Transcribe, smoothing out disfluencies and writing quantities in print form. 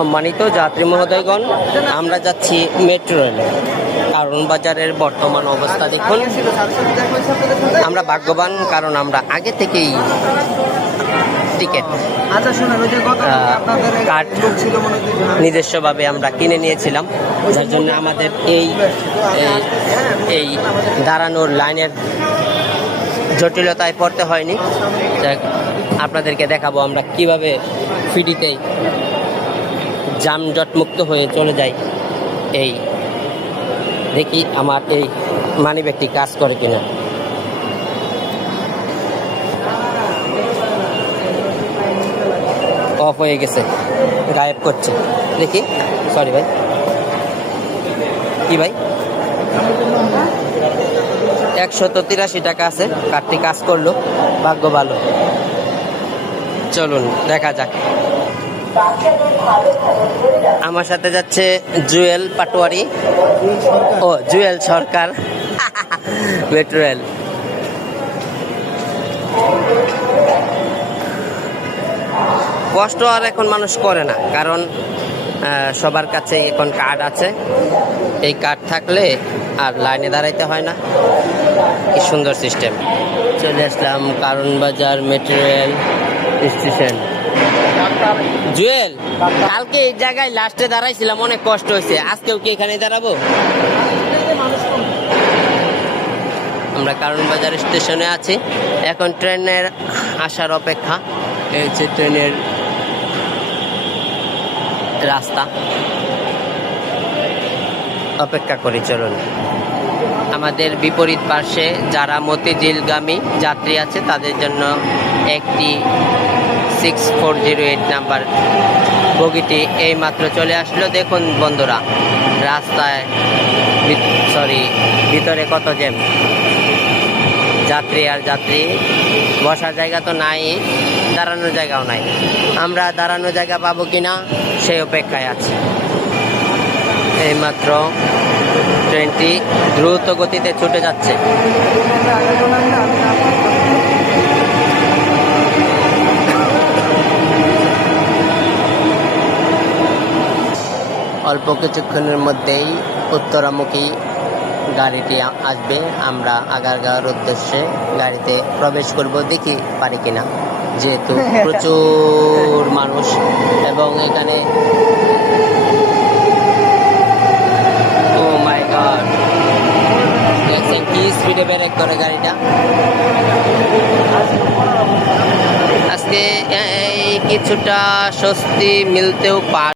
সম্মানিত যাত্রী মহোদয়গণ, আমরা যাচ্ছি মেট্রো রেলে। কারণ বাজারের বর্তমান অবস্থা দেখুন। আমরা ভাগ্যবান, কারণ আমরা আগে থেকেই টিকিট কার্ড নিজস্বভাবে আমরা কিনে নিয়েছিলাম, যার জন্য আমাদের এই দাঁড়ানোর লাইনের জটিলতায় পড়তে হয়নি। আপনাদেরকে দেখাবো আমরা কিভাবে ফ্রিতেই যানজট মুক্ত হয়ে চলে যাই। এই দেখি আমার এই মানিব্যাগটি কাজ করে কিনা। অফ হয়ে গেছে, গায়েব করছে। দেখি, সরি ভাই। কি ভাই, 183 টাকা আছে। কার্ডটি কাজ করলো, ভাগ্য ভালো। চলুন দেখা যাক। আমার সাথে যাচ্ছে জুয়েল পাটোয়ারি ও জুয়েল সরকার। Metro rail. কষ্ট আর এখন মানুষ করে না, কারণ সবার কাছে এখন কার্ড আছে। এই কার্ড থাকলে আর লাইনে দাঁড়াইতে হয় না। কি সুন্দর সিস্টেম। চলে আসলাম কারণ বাজার মেট্রো রেল স্টেশন। জুয়েল, কালকে এই জায়গায় লাস্টে দাঁড়াইছিলাম, অনেক কষ্ট হয়েছে। আজকেও কি এখানে দাঁড়াবো? আমরা কারণ বাজার স্টেশনে আছি, এখন ট্রেনের আসার অপেক্ষা। এই হচ্ছে ট্রেনের রাস্তা, অপেক্ষা করি। চলুন। আমাদের বিপরীত পাশে যারা মতিঝিলগামী যাত্রী আছে তাদের জন্য একটি 6408 নাম্বার বগিটি এই মাত্র চলে আসলো। দেখুন বন্ধুরা, রাস্তায় ভিতরে কত জ্যাম। যাত্রী আর যাত্রী, বসার জায়গা তো নাই, দাঁড়ানোর জায়গাও নাই। আমরা দাঁড়ানোর জায়গা পাবো কিনা সেই অপেক্ষায় আছি। এইমাত্র ট্রেনটি দ্রুত গতিতে ছুটে যাচ্ছে। অল্প কিছুক্ষণের মধ্যেই উত্তরামুখী গাড়িটি আসবে। আমরা আগারগাঁওর উদ্দেশ্যে গাড়িতে প্রবেশ করব, দেখি পারি কিনা, যেহেতু প্রচুর মানুষ। এবং এখানে ও মাই গড, দেখছেন কি স্পিডে ব্রেক করে গাড়িটা। আজকে কিছুটা স্বস্তি মিলতেও পারে।